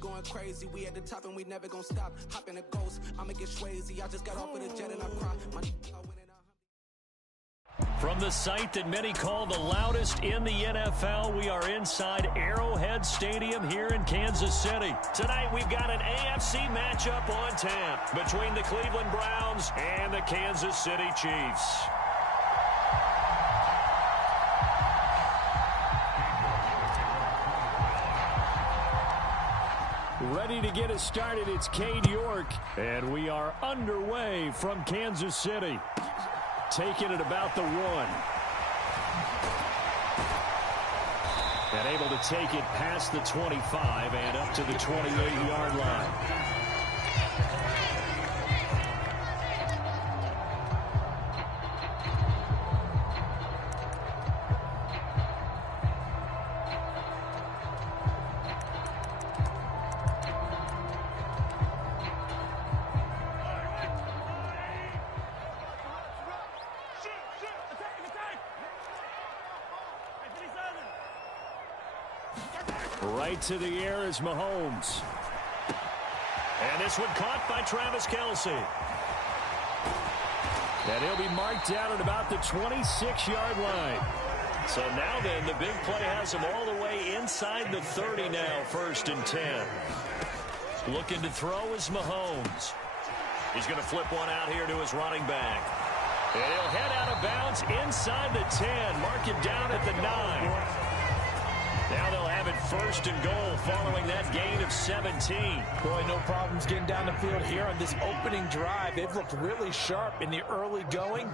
going crazy. We at the top and we never gonna stop. Hop in a ghost, I'ma get Swayze. I just got off of the jet and I cry. From the site that many call the loudest in the NFL, we are inside Arrowhead Stadium here in Kansas City. Tonight, we've got an AFC matchup on tap between the Cleveland Browns and the Kansas City Chiefs. Ready to get us started, it's Cade York, and we are underway from Kansas City. Taking it about the 1. And able to take it past the 25 and up to the 28-yard line. Right to the air is Mahomes. And this one caught by Travis Kelce. And he'll be marked down at about the 26-yard line. So now then, the big play has him all the way inside the 30 now, 1st and 10. Looking to throw is Mahomes. He's going to flip one out here to his running back. And he'll head out of bounds inside the 10. Mark him down at the 9. Now they'll have it 1st and goal following that gain of 17. Boy, no problems getting down the field here on this opening drive. They've looked really sharp in the early going,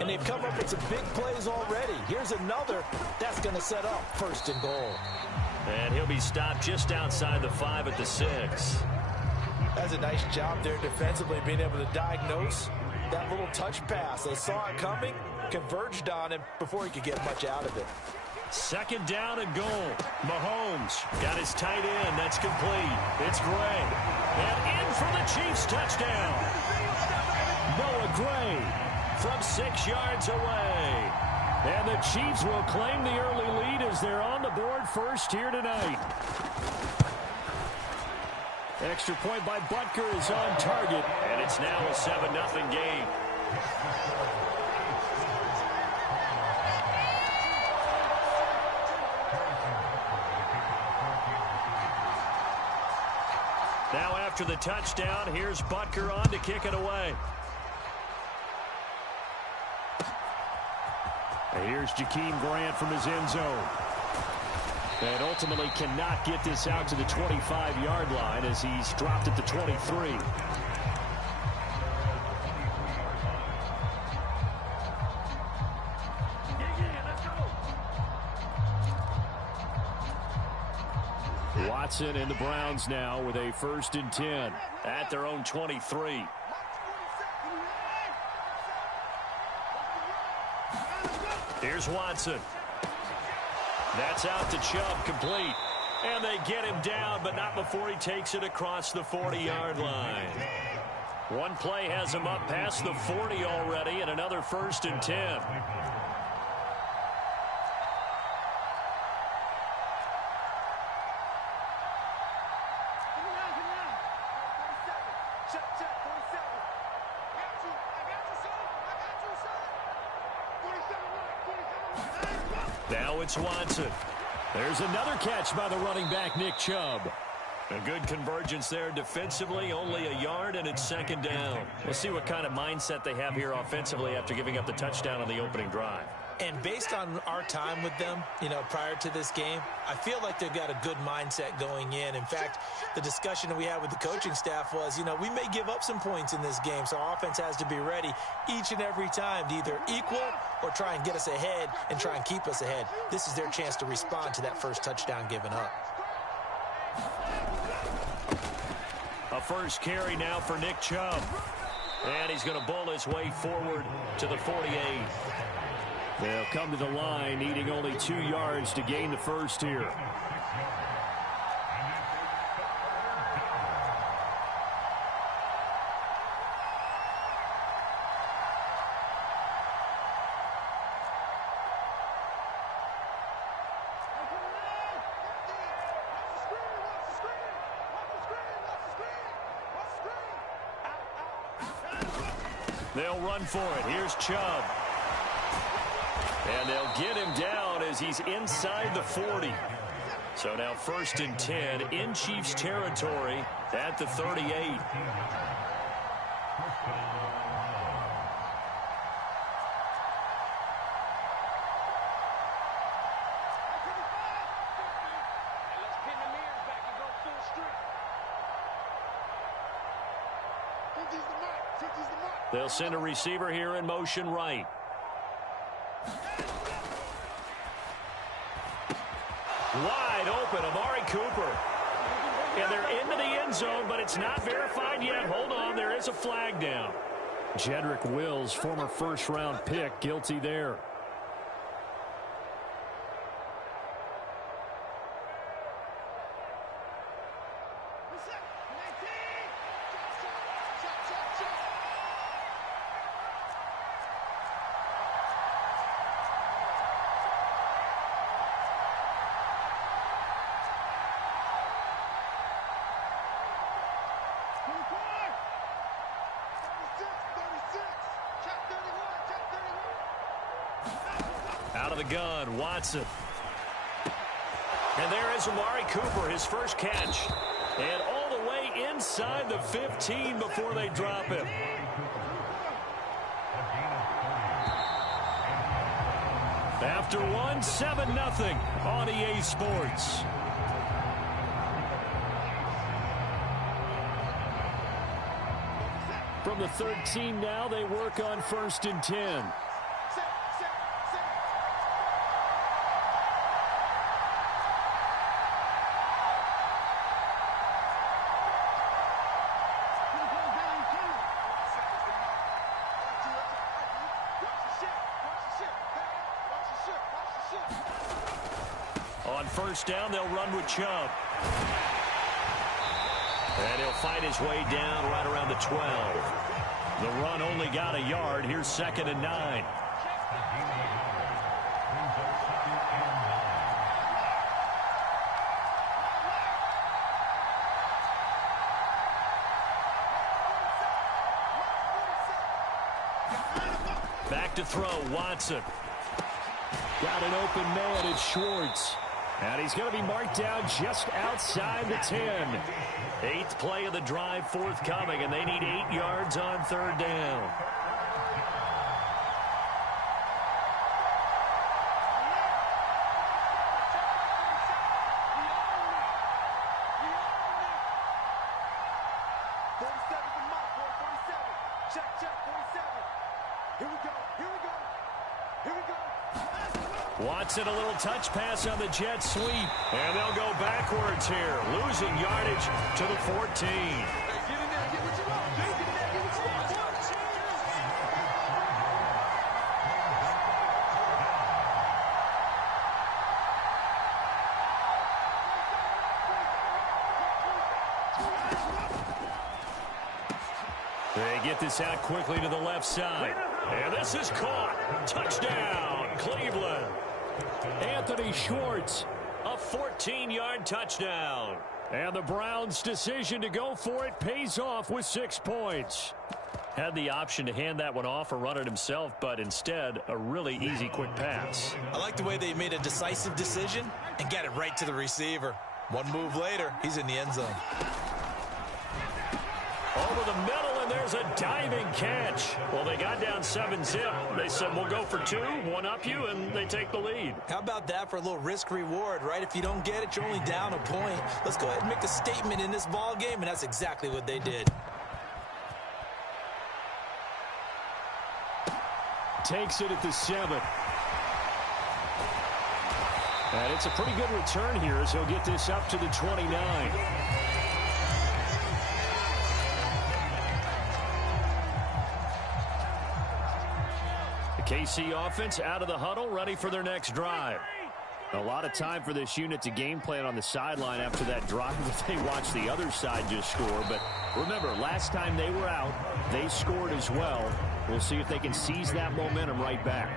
and they've come up with some big plays already. Here's another that's going to set up 1st and goal. And he'll be stopped just outside the 5 at the 6. That's a nice job there defensively, being able to diagnose that little touch pass. They saw it coming, converged on him before he could get much out of it. 2nd down and goal. Mahomes got his tight end. That's complete. It's Gray. And in for the Chiefs touchdown. Noah Gray from 6 yards away. And the Chiefs will claim the early lead as they're on the board first here tonight. Extra point by Butker is on target. And it's now a 7-0 game. Now after the touchdown, here's Butker on to kick it away. And here's Jakeem Grant from his end zone. And ultimately cannot get this out to the 25-yard line as he's dropped at the 23. Watson and the Browns now with a 1st and 10 at their own 23. Here's Watson. That's out to Chubb, complete. And they get him down, but not before he takes it across the 40-yard line. One play has him up past the 40 already, and another 1st and 10. Now it's Watson. There's another catch by the running back, Nick Chubb. A good convergence there defensively, only a yard, and it's 2nd down. We'll see what kind of mindset they have here offensively after giving up the touchdown on the opening drive. And based on our time with them, prior to this game, I feel like they've got a good mindset going in. In fact, the discussion that we had with the coaching staff was, we may give up some points in this game, so our offense has to be ready each and every time to either equal or try and get us ahead and try and keep us ahead. This is their chance to respond to that first touchdown given up. A first carry now for Nick Chubb. And he's going to bowl his way forward to the 48. They'll come to the line, needing only 2 yards to gain the first here. They'll run for it. Here's Chubb. And they'll get him down as he's inside the 40. So now 1st and 10 in Chiefs territory at the 38. They'll send a receiver here in motion right. Wide open, Amari Cooper. And they're into the end zone, but it's not verified yet. Hold on, there is a flag down. Jedrick Wills, former first-round pick, guilty there. Out of the gun, Watson. And there is Amari Cooper, his first catch. And all the way inside the 15 before they drop him. After one, 7-0 on EA Sports. From the 13 now, they work on 1st and 10. On 1st down, they'll run with Chubb. And he'll fight his way down right around the 12. The run only got a yard. Here's 2nd and 9. Back to throw, Watson. Got an open man, it's Schwartz. And he's going to be marked down just outside the 10. 8th play of the drive forthcoming, and they need 8 yards on 3rd down. Watson, a little touch pass on the jet sweep. And they'll go backwards here, losing yardage to the 14. They get this out quickly to the left side. And this is caught. Touchdown, Cleveland. Anthony Schwartz, a 14-yard touchdown. And the Browns' decision to go for it pays off with 6 points. Had the option to hand that one off or run it himself, but instead, a really easy, quick pass. I like the way they made a decisive decision and got it right to the receiver. One move later, he's in the end zone. Over the middle, and there's a diving catch. Well, they got down 7-zip. They said, we'll go for 2, one up you, and they take the lead. How about that for a little risk-reward, right? If you don't get it, you're only down a point. Let's go ahead and make a statement in this ball game, and that's exactly what they did. Takes it at the 7. And it's a pretty good return here as he'll get this up to the 29. KC offense out of the huddle, ready for their next drive. A lot of time for this unit to game plan on the sideline after that drive if they watch the other side just score. But remember, last time they were out, they scored as well. We'll see if they can seize that momentum right back.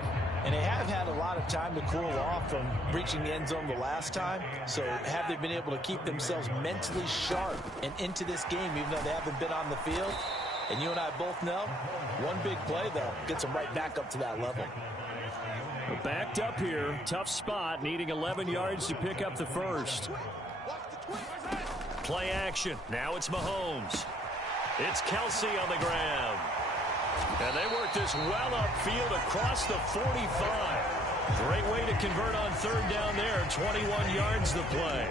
And they have had a lot of time to cool off from reaching the end zone the last time. So have they been able to keep themselves mentally sharp and into this game, even though they haven't been on the field? And you and I both know, one big play, though, gets them right back up to that level. Backed up here. Tough spot. Needing 11 yards to pick up the first. Play action. Now it's Mahomes. It's Kelsey on the ground. And they work this well upfield across the 45. Great way to convert on third down there. 21 yards the play.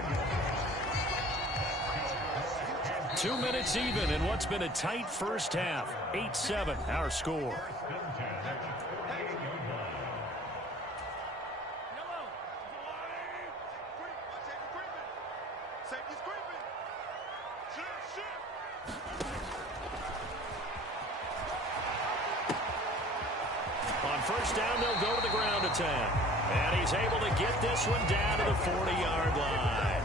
2 minutes even in what's been a tight first half. 8-7 our score. On first down, they'll go to the ground attack. And he's able to get this one down to the 40-yard line.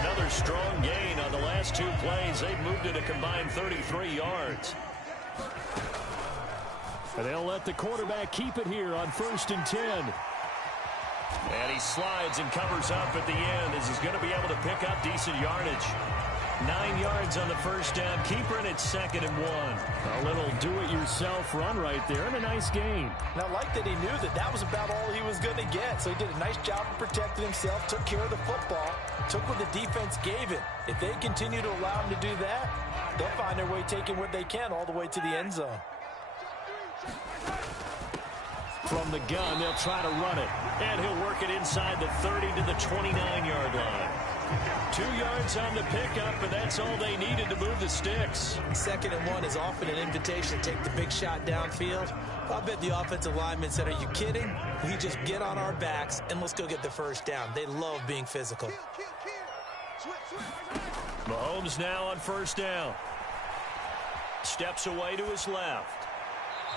Another strong gain on the last 2 plays. They've moved it a combined 33 yards. And they'll let the quarterback keep it here on 1st and 10. And he slides and covers up at the end as he's going to be able to pick up decent yardage. 9 yards on the first down. Keeper, and it's 2nd and 1. A little do-it-yourself run right there, and a nice gain. And I like that he knew that that was about all he was going to get. So he did a nice job of protecting himself, took care of the football, took what the defense gave him. If they continue to allow him to do that, they'll find their way taking what they can all the way to the end zone. From the gun, they'll try to run it. And he'll work it inside the 30 to the 29-yard line. 2 yards on the pickup, and that's all they needed to move the sticks. 2nd and 1 is often an invitation to take the big shot downfield. I bet the offensive linemen said, are you kidding? We just get on our backs, and let's go get the first down. They love being physical. Mahomes now on first down. Steps away to his left.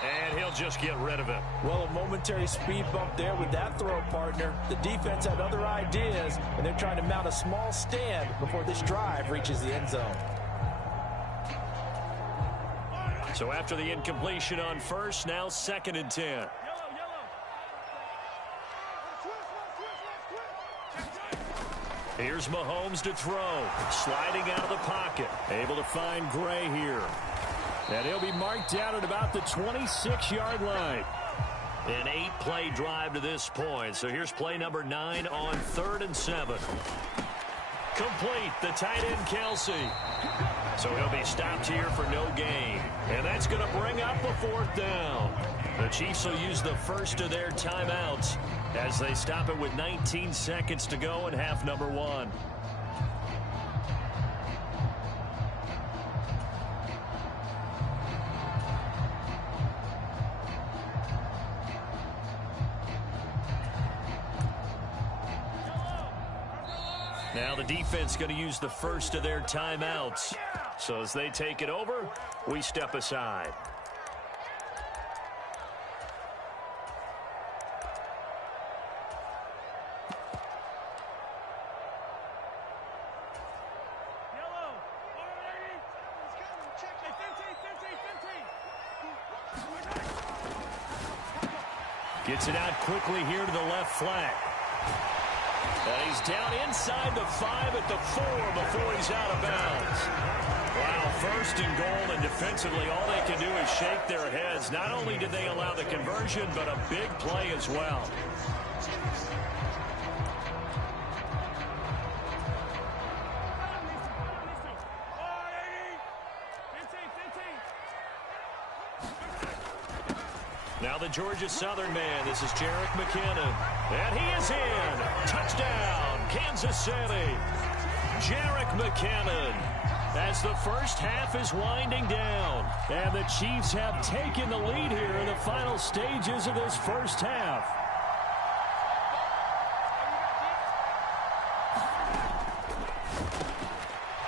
And he'll just get rid of it. Well, a momentary speed bump there with that throw, partner. The defense had other ideas, and they're trying to mount a small stand before this drive reaches the end zone. So after the incompletion on first, now 2nd and 10. Here's Mahomes to throw. Sliding out of the pocket. Able to find Gray here. And he'll be marked down at about the 26-yard line. An 8-play drive to this point. So here's play number 9 on 3rd and 7. Complete, the tight end Kelsey. So he'll be stopped here for no gain. And that's going to bring up a 4th down. The Chiefs will use the first of their timeouts as they stop it with 19 seconds to go in half number 1. Now the defense going to use the first of their timeouts. So as they take it over, we step aside. Gets it out quickly here to the left flank. And he's down inside the 5 at the 4 before he's out of bounds. Wow, 1st and goal, and defensively all they can do is shake their heads. Not only did they allow the conversion, but a big play as well. Now the Georgia Southern man. This is Jerick McKinnon. And he is in. Touchdown, Kansas City. Jerick McKinnon. As the first half is winding down. And the Chiefs have taken the lead here in the final stages of this first half.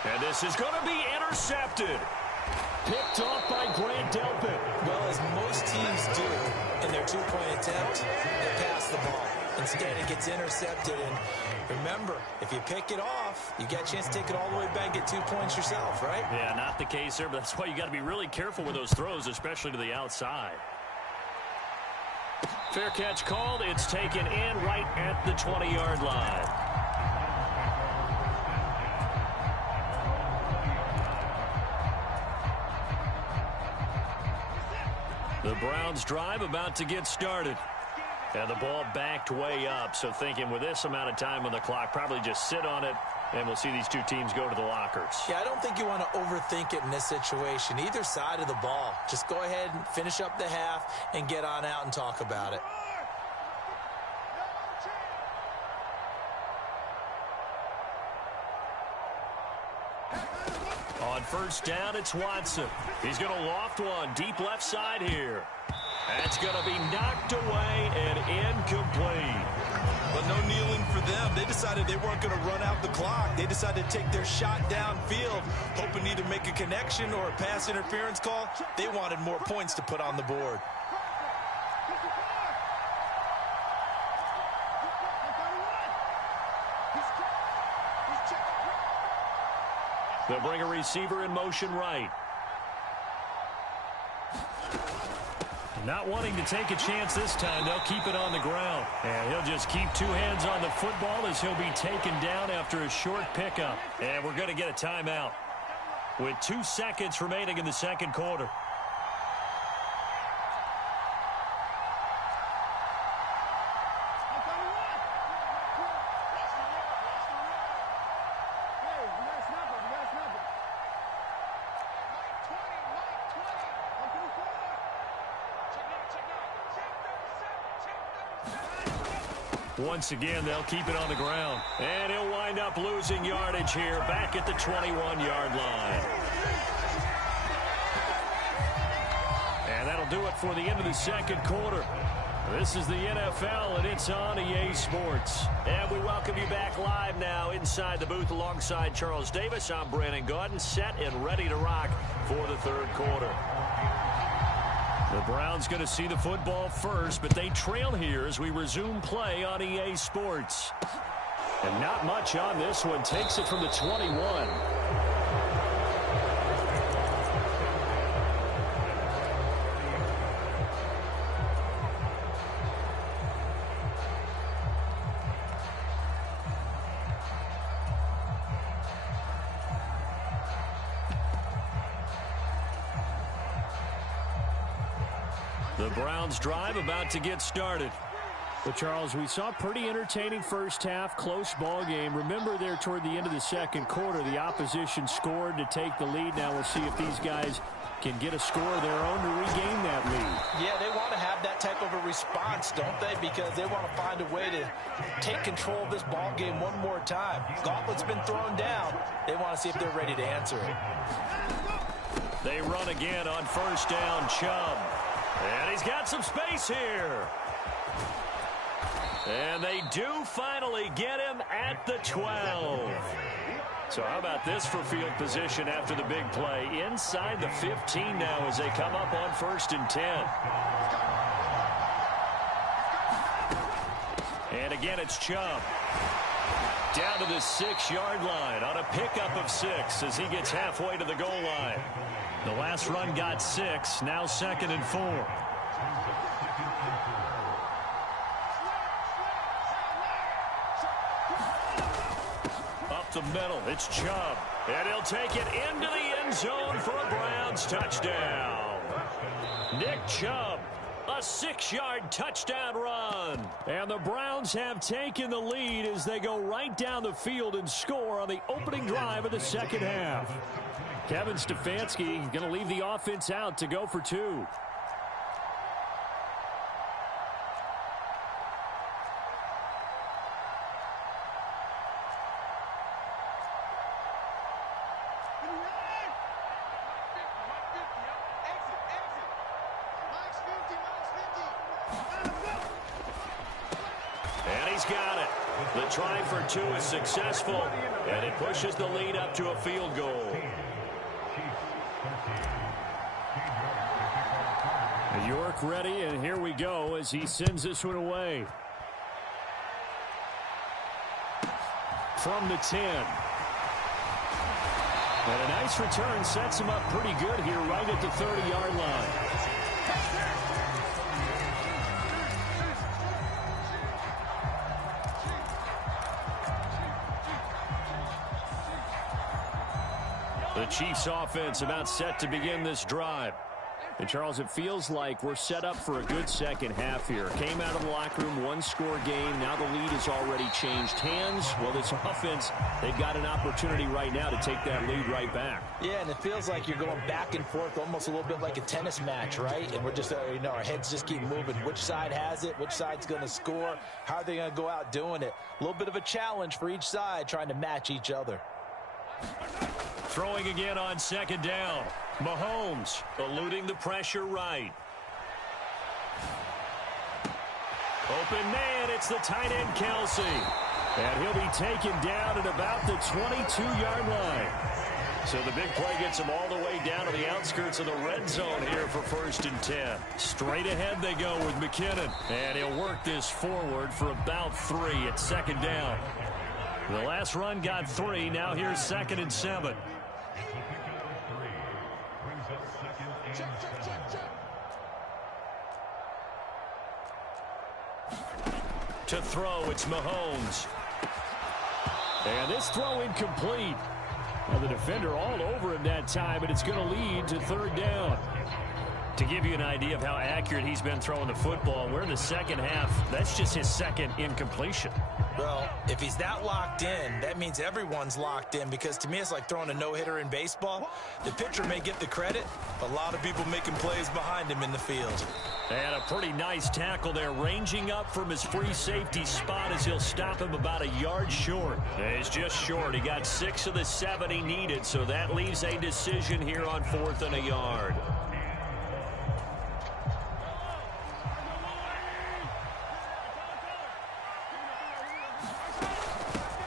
And this is going to be intercepted. Picked off by Grant Delpit. Well, as most teams do in their two-point attempt, they pass the ball. Instead, it gets intercepted. And remember, if you pick it off, you get a chance to take it all the way back and get 2 points yourself, right? Yeah, not the case there, but that's why you got to be really careful with those throws, especially to the outside. Fair catch called. It's taken in right at the 20-yard line. The Browns drive about to get started. And the ball backed way up, so thinking with this amount of time on the clock, probably just sit on it, and we'll see these two teams go to the lockers. Yeah, I don't think you want to overthink it in this situation. Either side of the ball. Just go ahead and finish up the half and get on out and talk about it. On first down, it's Watson. He's going to loft one deep left side here. That's going to be knocked away and incomplete. But no kneeling for them. They decided they weren't going to run out the clock. They decided to take their shot downfield, hoping to either make a connection or a pass interference call. They wanted more points to put on the board. They'll bring a receiver in motion right. Not wanting to take a chance this time, they'll keep it on the ground. And he'll just keep two hands on the football as he'll be taken down after a short pickup. And we're going to get a timeout with 2 seconds remaining in the second quarter. Once again, they'll keep it on the ground. And he'll wind up losing yardage here back at the 21-yard line. And that'll do it for the end of the second quarter. This is the NFL, and it's on EA Sports. And we welcome you back live now inside the booth alongside Charles Davis. I'm Brandon Gaudin, set and ready to rock for the third quarter. The Browns going to see the football first, but they trail here as we resume play on EA Sports. And not much on this one. Takes it from the 21. The Browns drive about to get started. Well, Charles, we saw a pretty entertaining first half, close ball game. Remember there toward the end of the second quarter, the opposition scored to take the lead. Now we'll see if these guys can get a score of their own to regain that lead. Yeah, they want to have that type of a response, don't they? Because they want to find a way to take control of this ball game one more time. Gauntlet's been thrown down. They want to see if they're ready to answer it. They run again on first down, Chubb. And he's got some space here. And they do finally get him at the 12. So how about this for field position after the big play? Inside the 15 now as they come up on first and 10. And again, it's Chubb. Down to the 6-yard line on a pickup of 6 as he gets halfway to the goal line. The last run got 6, now 2nd and 4. Up the middle, it's Chubb. And he'll take it into the end zone for a Browns touchdown. Nick Chubb, a 6-yard touchdown run. And the Browns have taken the lead as they go right down the field and score on the opening drive of the second half. Kevin Stefanski going to leave the offense out to go for 2. And he's got it. The try for 2 is successful, and it pushes the lead up to a field goal. York ready, and here we go as he sends this one away. From the 10. And a nice return sets him up pretty good here right at the 30-yard line. The Chiefs offense about set to begin this drive. And, Charles, it feels like we're set up for a good second half here. Came out of the locker room, one-score game. Now the lead has already changed hands. Well, this offense, they've got an opportunity right now to take that lead right back. Yeah, and it feels like you're going back and forth almost a little bit like a tennis match, right? And we're just, our heads just keep moving. Which side has it? Which side's going to score? How are they going to go out doing it? A little bit of a challenge for each side trying to match each other. Throwing again on second down. Mahomes eluding the pressure right. Open man, it's the tight end Kelsey. And he'll be taken down at about the 22-yard line. So the big play gets him all the way down to the outskirts of the red zone here for 1st and 10. Straight ahead they go with McKinnon. And he'll work this forward for about 3 at second down. The last run got 3. Now here's 2nd and 7. To throw, it's Mahomes. And this throw incomplete. Well, the defender all over him that time, but it's going to lead to 3rd down. To give you an idea of how accurate he's been throwing the football, we're in the second half. That's just his 2nd incompletion. Well, if he's that locked in, that means everyone's locked in, because to me it's like throwing a no-hitter in baseball. The pitcher may get the credit, but a lot of people making plays behind him in the field. And a pretty nice tackle there, ranging up from his free safety spot as he'll stop him about a yard short. He's just short. He got 6 of the 7 he needed, so that leaves a decision here on 4th and a yard.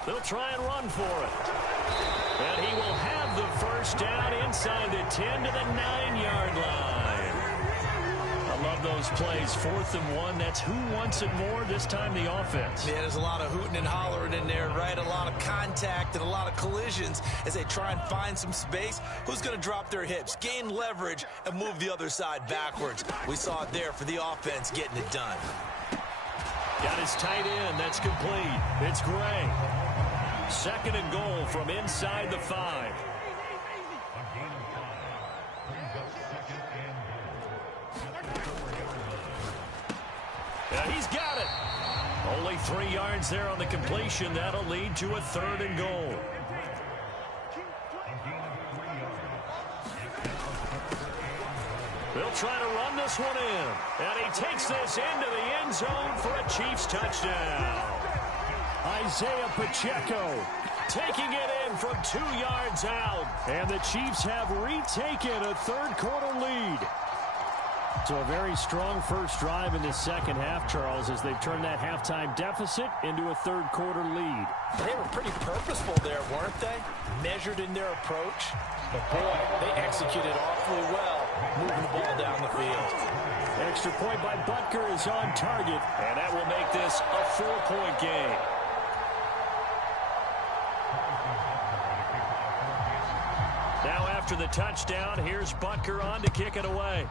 They'll try and run for it. And he will have the 1st down inside the 10 to the 9-yard line. I love those plays. 4th and 1. That's who wants it more, this time the offense. Yeah, there's a lot of hooting and hollering in there, right? A lot of contact and a lot of collisions as they try and find some space. Who's going to drop their hips, gain leverage, and move the other side backwards? We saw it there for the offense getting it done. Got his tight end. That's complete. It's Gray. 2nd and goal from inside the 5. And he's got it. Only 3 yards there on the completion. That'll lead to a 3rd and goal. They'll try to run this one in. And he takes this into the end zone for a Chiefs touchdown. Isaiah Pacheco taking it in from 2 yards out. And the Chiefs have retaken a 3rd quarter lead. So a very strong first drive in the second half, Charles, as they've turned that halftime deficit into a 3rd quarter lead. They were pretty purposeful there, weren't they? Measured in their approach. But boy, they executed awfully well, moving the ball down the field. Extra point by Butker is on target, and that will make this a 4-point game. Now after the touchdown, here's Butker on to kick it away.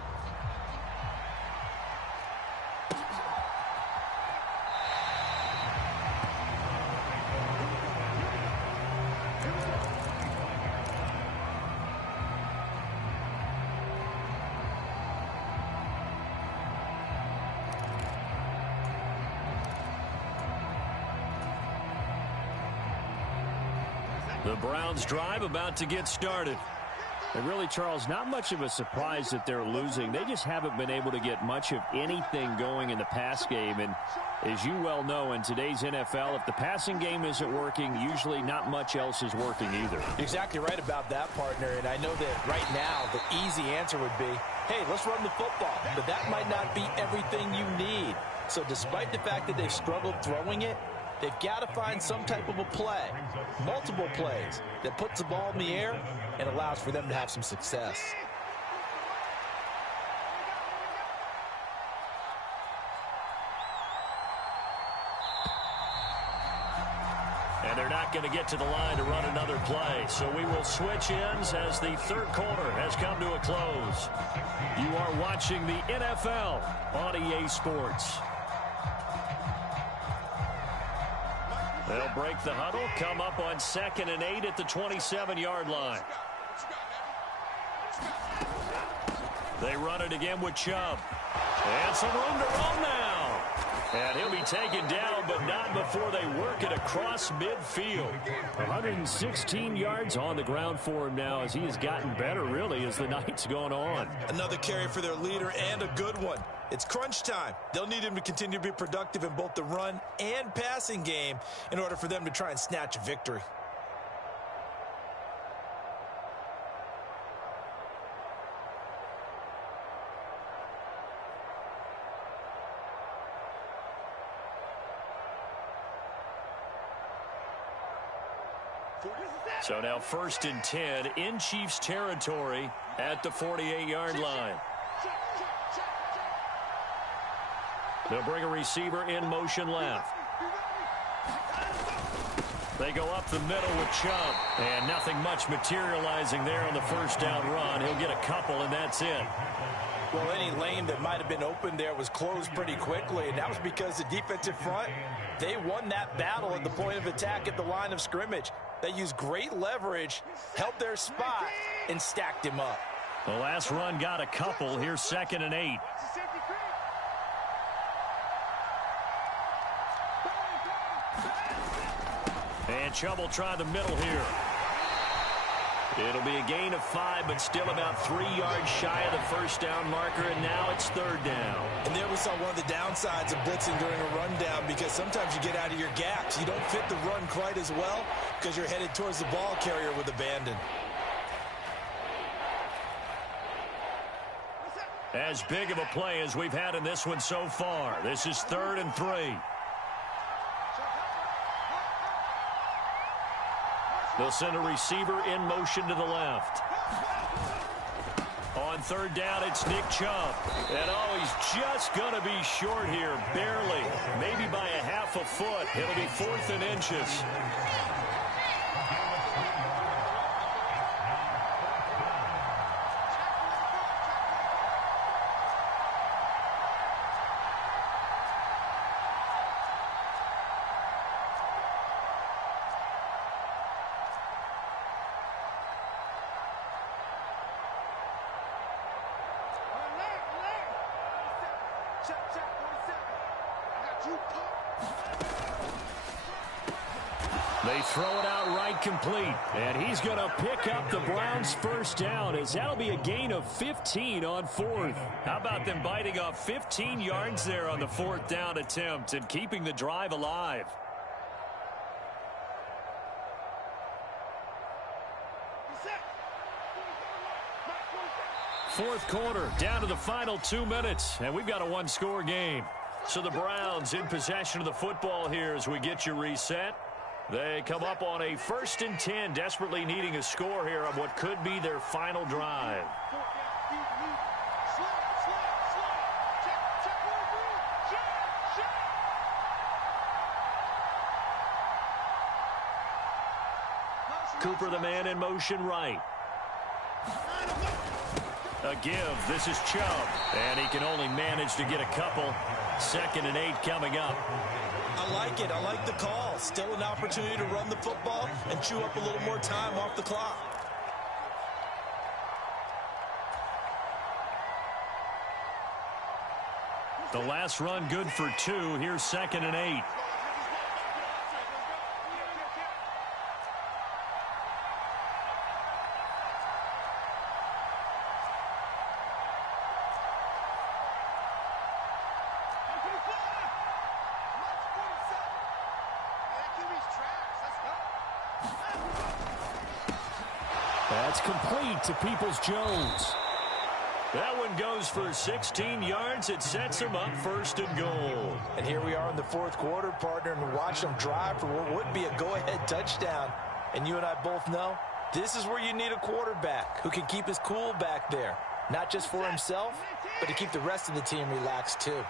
The Browns drive about to get started. And really, Charles, not much of a surprise that they're losing. They just haven't been able to get much of anything going in the pass game. And as you well know, in today's NFL, if the passing game isn't working, usually not much else is working either. You're exactly right about that, partner. And I know that right now the easy answer would be, hey, let's run the football. But that might not be everything you need. So despite the fact that they've struggled throwing it, they've got to find some type of a play, multiple plays, that puts the ball in the air and allows for them to have some success. And they're not going to get to the line to run another play. So we will switch ends as the 3rd quarter has come to a close. You are watching the NFL on EA Sports. They'll break the huddle, come up on 2nd and 8 at the 27-yard line. They run it again with Chubb. And some room to roam now. And he'll be taken down, but not before they work it across midfield. 116 yards on the ground for him now as he has gotten better, really, as the night's gone on. Another carry for their leader and a good one. It's crunch time. They'll need him to continue to be productive in both the run and passing game in order for them to try and snatch a victory. So now 1st and 10 in Chiefs territory at the 48-yard line. They'll bring a receiver in motion left. They go up the middle with Chubb. And nothing much materializing there on the first down run. He'll get a couple, and that's it. Well, any lane that might have been open there was closed pretty quickly, and that was because the defensive front, they won that battle at the point of attack at the line of scrimmage. They used great leverage, held their spot, and stacked him up. The last run got a couple. Here's 2nd and 8. And Chubb will try the middle here. It'll be a gain of 5, but still about 3 yards shy of the first down marker, and now it's 3rd down. And there we saw one of the downsides of blitzing during a rundown, because sometimes you get out of your gaps. You don't fit the run quite as well because you're headed towards the ball carrier with abandon. As big of a play as we've had in this one so far. This is 3rd and 3. They'll send a receiver in motion to the left. On 3rd down, it's Nick Chubb. And oh, he's just going to be short here, barely. Maybe by a half a foot. It'll be 4th and inches. They throw it out right complete. And he's going to pick up the Browns' first down, as that'll be a gain of 15 on 4th. How about them biting off 15 yards there on the 4th down attempt and keeping the drive alive? Fourth quarter, down to the final 2 minutes, and we've got a one-score game. So the Browns in possession of the football here as we get you reset. They come up on a 1st and 10, desperately needing a score here on what could be their final drive. Cooper, the man in motion right. A give. This is Chubb. And he can only manage to get a couple. 2nd and 8 coming up. I like it. I like the call. Still an opportunity to run the football and chew up a little more time off the clock. The last run good for 2. Here's 2nd and 8. That's complete to Peoples-Jones. That one goes for 16 yards. It sets him up 1st and goal. And here we are in the 4th quarter, partner, and watch them drive for what would be a go-ahead touchdown. And you and I both know this is where you need a quarterback who can keep his cool back there. Not just for himself, but to keep the rest of the team relaxed too.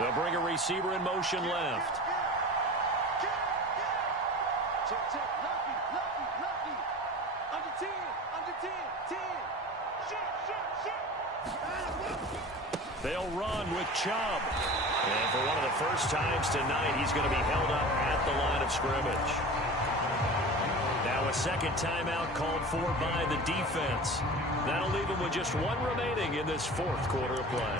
They'll bring a receiver in motion left. They'll run with Chubb. And for one of the first times tonight, he's going to be held up at the line of scrimmage. A second timeout called for by the defense. That'll leave them with just one remaining in this fourth quarter of play.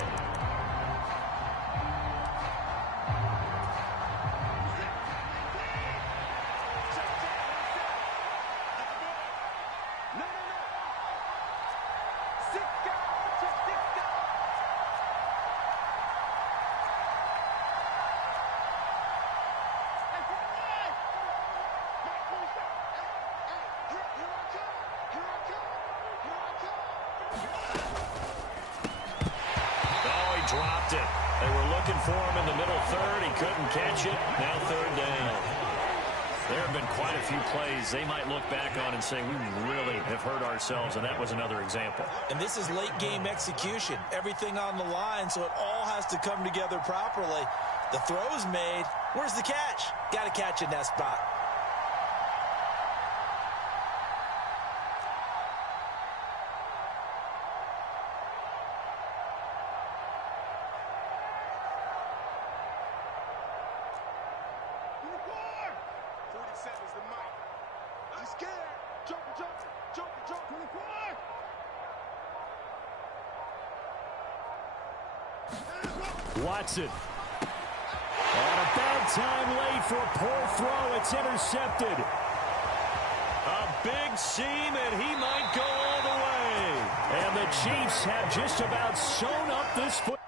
Dropped it. They were looking for him in the middle third. He couldn't catch it. Now third down. There have been quite a few plays they might look back on and say, we really have hurt ourselves, and that was another example. And this is late game execution. Everything on the line, so it all has to come together properly. The throw's made. Where's the catch? Got to catch in that spot. Watson. On a bad time late for a poor throw. It's intercepted. A big seam, and he might go all the way. And the Chiefs have just about sewn up this foot.